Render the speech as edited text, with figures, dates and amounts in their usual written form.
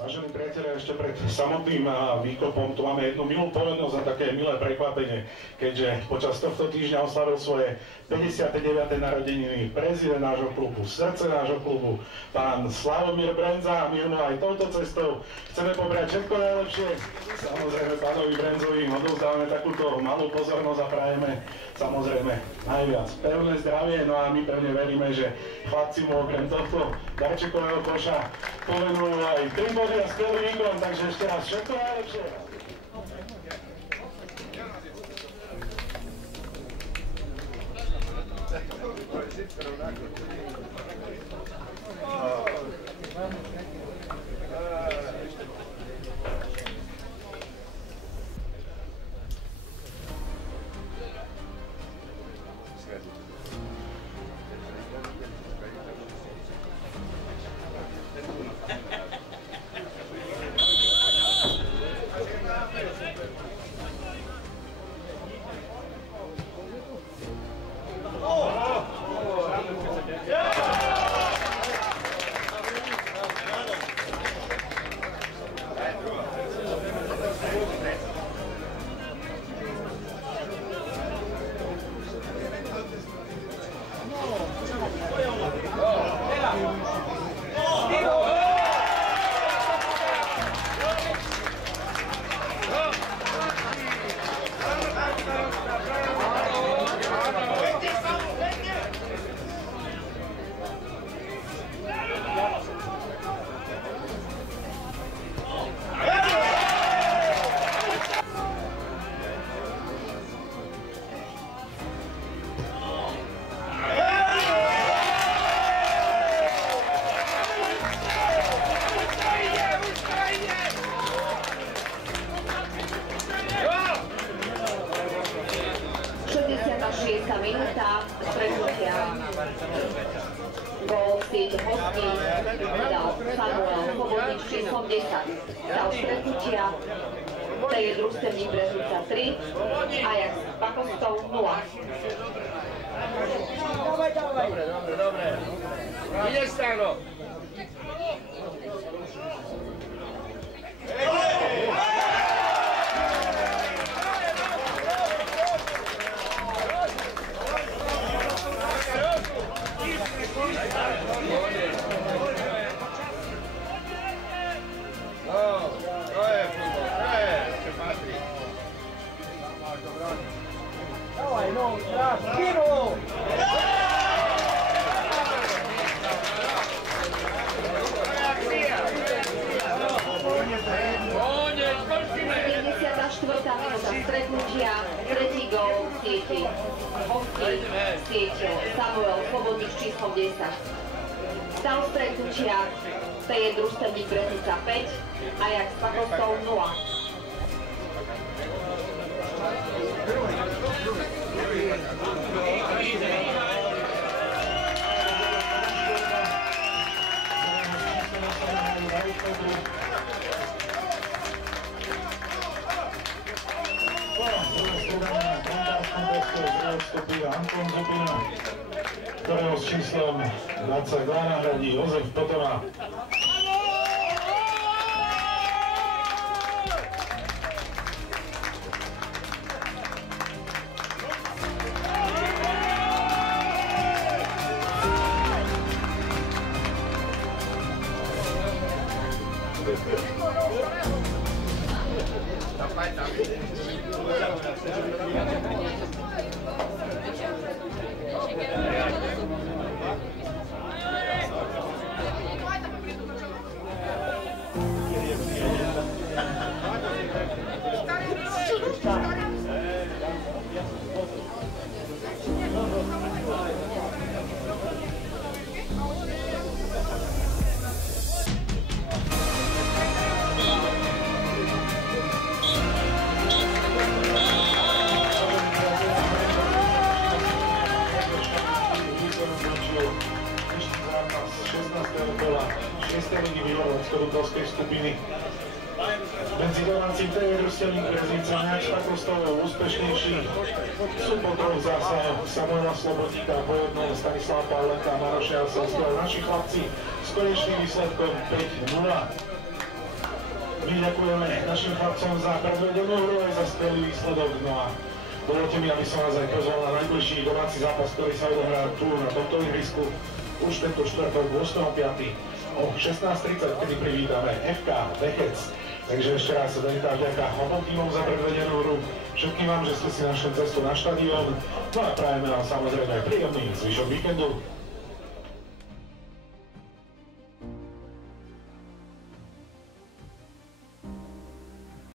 Vážení priatelia, ešte pred samotným výkopom tu máme jednu milú povednosť a také milé prekvapenie, keďže počas tohto týždňa oslavil svoje 59. narodeniny prezident nášho klubu, srdce nášho klubu, pán Slavomír Brenza, a my mu aj touto cestou chceme pobrať všetko najlepšie. Samozrejme pánovi Brenzovi odovzdávame takúto malú pozornosť a prajeme samozrejme najviac pevné zdravie, no a my pevne veríme, že chlapci mu okrem tohto darčekového koša povenujú aj 3 body a skvelý výkon, takže ešte raz všetko najlepšie. Minúta stretnutia. Gól v siete hostí dal Samuel Chobotnič číslom 10. Stav stretnutia TJ Družstevník Brežica 3, Ajax Pakostov 0. Dobre. Ide strano. Dawaj, no, raz, kino! Minúta stretnutia, tretí gól v sieti hostí siete Samuel Chobotnič číslom 10. Stav stretnutia TJ Družstevník Brežica 5, Ajax Pakostov 0. Anton Zubina, ktorého s číslom 22 nahradí Jozef Potona. Skorotovskej skupiny. Medzi domácim TJ Družstevník Brežica Ajax Pakostov úspešnejší sú po troch zásahoch Samuela Slobodníka, po jednom Stanislava Pavleta, Maroša Jaselského. Naši chlapci s konečným výsledkom 5-0. My ďakujeme našim chlapcom za predvedenú hru aj za skvelý výsledok. No a dovolte mi, aby som vás aj pozval na najbližší domáci zápas, ktorý sa odohrá tu na tomto ihrisku už tento štvrtok 8.5. o 16:30, kedy privítame FK Vechec. Takže ešte raz veľká vďaka obom tímom za predvedenú hru. Všetkým vám, že ste si našli cestu na štadión. No a prajeme vám samozrejme príjemný zvyšok víkendu.